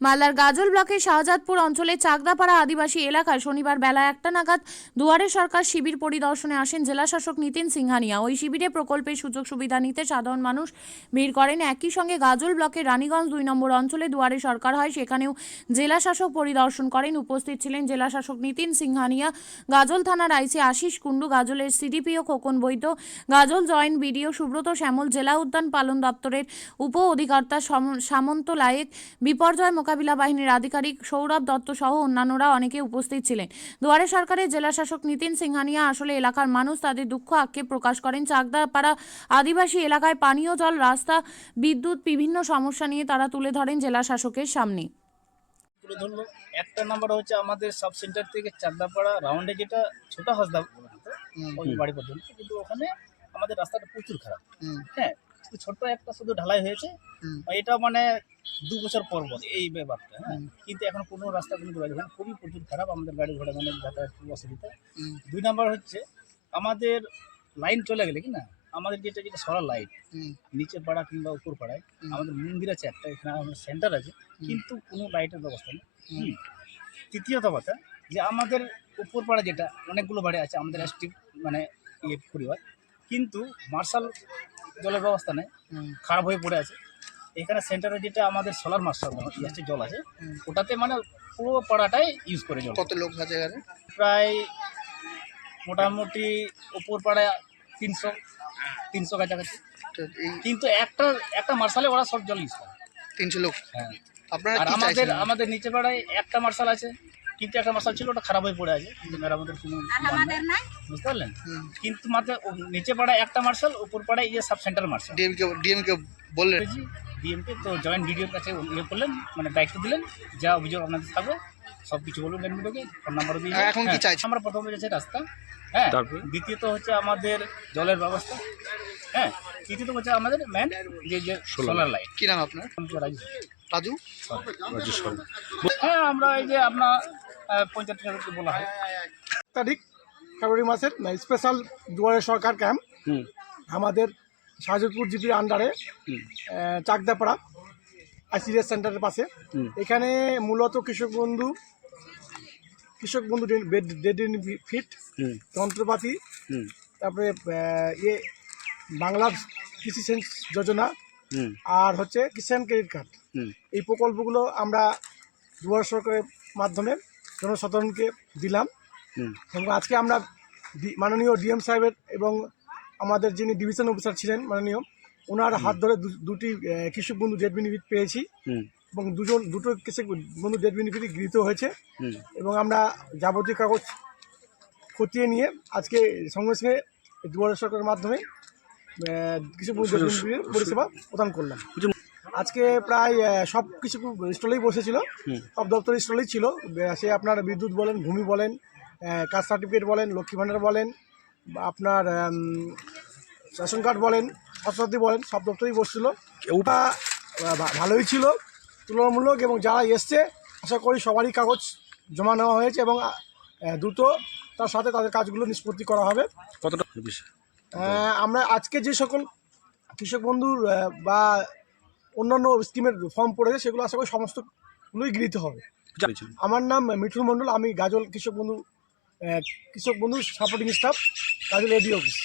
মালদার গাজল ব্লকের শাহজাদপুর অঞ্চলের চাকদাপাড়া আদিবাসী এলাকায় শনিবার বেলা 1টা নাগাদ দুয়ারে সরকার শিবির পরিদর্শনে আসেন জেলাশাসক নিতিন সিংহানিয়া। ওই শিবিরে প্রকল্পের সুযোগ সুবিধা নিতে সাধারণ মানুষ ভিড় করেন। একই সঙ্গে গাজল ব্লকের রানীগঞ্জ 2 নম্বর অঞ্চলে দুয়ারে সরকার হয়, সেখানেও জেলাশাসক পরিদর্শন করেন। উপস্থিত ছিলেন জেলাশাসক নিতিন সিংহানিয়া, গাজল থানার আইসি আশিস কুন্ডু, গাজলের সিডিপিও খোকন বৈদ্য, গাজল জয়েন্ট বিডিও সুব্রত শ্যামল, জেলা উদ্যান পালন দপ্তরের উপ অধিকর্তা সামন্ত লায়েক, বিপর্যয় মোকাবিলা বাহিনীর আধিকারিক সৌরভ দত্ত সহ অন্যান্যরা অনেকে উপস্থিত ছিলেন। দুয়ারে সরকারের জেলাশাসক নিতিন সিংহানিয়া আসলে এলাকার মানুষ তাদের দুঃখ আক্ষেপ প্রকাশ করেন। চাকদাপাড়া আদিবাসী এলাকায় পানীয় জল, রাস্তা, বিদ্যুৎ বিভিন্ন সমস্যা নিয়ে তারা তুলে ধরেন জেলাশাসকের সামনে। তুলে ধরলো একটা নাম্বার হচ্ছে আমাদের সাব সেন্টার থেকে চাকদাপাড়া রাউন্ডে যেটা ছোট হাসদা ওই বাড়ি পর্যন্ত, কিন্তু ওখানে আমাদের রাস্তাটা প্রচুর খারাপ। হ্যাঁ, ছোট্ট একটা শুধু ঢালাই হয়েছে, এটা মানে 2 বছর পর এই ব্যাপারটা। হ্যাঁ, কিন্তু এখন কোনো রাস্তা কোনো যোগাযোগ হয় না, খুবই প্রচুর খারাপ, আমাদের গাড়ি ঘোড়া মানে যাতায়াত খুব অসুবিধা। 2 নাম্বার হচ্ছে আমাদের লাইন চলে গেলে কি না, আমাদের যেটা সরার লাইট নিচে পাড়া কিংবা উপর পাড়ায় আমাদের মন্দির আছে একটা, এখানে আমাদের সেন্টার আছে, কিন্তু কোনো লাইটের ব্যবস্থা নেই। তৃতীয়ত কথা যে আমাদের উপর পাড়া যেটা অনেকগুলো বাড়ি আছে আমাদের এসটি মানে পরিবার, কিন্তু মার্শাল জলের ব্যবস্থা নেই, খারাপ হয়ে পড়ে আছে। এখানে সেন্টারে যেটা আমাদের সোলার মার্শাল জল আছে, ওটাতে মানে পুরো পাড়াটাই ইউজ করে জল। কত লোক আছে এখানে? প্রায় মোটামুটি উপর পাড়ায় 300 কাছাকাছি, কিন্তু একটা মার্শালে ওরা সব জল ইউজ করে। 300 লোক। হ্যাঁ, আপনারা আর কি চাইছেন? আমাদের নিচে পাড়ায় একটা মার্শাল আছে, কিন্তু একটা মার্শাল ছিল ওটা খারাপ হয়ে পড়ে আছে, কিন্তু মেরামতের কোনো বুঝতে পারলেন। কিন্তু মাত্র নিচে পাড়ায় একটা মার্শাল, উপর পাড়ায় সাব সেন্টার মার্শাল। ডিএমকে বললেন? ডিএমকে তো জয়েন্ট ভিডিওর কাছে করলেন, মানে দায়িত্ব দিলেন, যা অভিযোগ আপনাদের থাকবে সব কিছু বলুন ভিডিওকে, ফোন নাম্বারও দিয়ে। এখন কি চাইছেন? আমরা প্রথমে যাচ্ছে রাস্তা, হ্যাঁ, দ্বিতীয়ত হচ্ছে আমাদের জলের ব্যবস্থা, হ্যাঁ, তৃতীয়ত হচ্ছে আমাদের মেন যে সোলার লাইট। কি নাম আপনার? রাজু। হ্যাঁ, আমরা এই যে আপনার পঞ্চায়েত বলা হয় তারিখ ফেব্রুয়ারি মাসের স্পেশাল দুয়ারে সরকার ক্যাম্প আমাদের শাহজাদপুর জিপির আন্ডারে চাকদাপাড়া আইসিডিএস সেন্টারের পাশে। এখানে মূলত কৃষক বন্ধু ফিট যন্ত্রপাতি, তারপরে বাংলার কৃষি সেচ যোজনা, আর হচ্ছে কিষাণ ক্রেডিট কার্ড, এই প্রকল্পগুলো আমরা দুয়ারে সরকারের মাধ্যমে জনসাধারণকে দিলাম। এবং আজকে আমরা মাননীয় ডিএম সাহেবের এবং আমাদের যিনি ডিভিশন অফিসার ছিলেন মাননীয়, ওনার হাত ধরে দুটি কৃষক বন্ধু ডেট বেনিফিট পেয়েছি, এবং দুটো কৃষক বন্ধু ডেট বেনিফিট গৃহীত হয়েছে। এবং আমরা যাবতীয় কাগজ খতিয়ে নিয়ে আজকে সঙ্গে সঙ্গে দুয়ারে সরকারের মাধ্যমে কৃষক বন্ধু ডেট বেনিফিটের পরিষেবা প্রদান করলাম। আজকে প্রায় সব কিছু স্টলেই বসেছিল, সব দপ্তরের স্টলেই ছিল। সে আপনার বিদ্যুৎ বলেন, ভূমি বলেন, কাস্ট সার্টিফিকেট বলেন, লক্ষ্মী ভাণ্ডার বলেন, আপনার রেশন কার্ড বলেন, স্বাস্থ্যসাথী বলেন, সব দপ্তরেই বসছিল। ওটা ভালোই ছিল তুলনামূলক, এবং যারা এসছে আশা করি সবারই কাগজ জমা নেওয়া হয়েছে এবং দ্রুত তার সাথে তাদের কাজগুলো নিষ্পত্তি করা হবে। কতটা আমরা আজকে যে সকল কৃষক বন্ধুর বা অন্যান্য স্কিমের ফর্ম পড়েছে সেগুলো আশা করি সমস্তগুলোই গৃহীত হবে। আমার নাম মিঠুন মণ্ডল, আমি গাজল কৃষক বন্ধু সাপোর্টিং স্টাফ, গাজল এডি অফিস।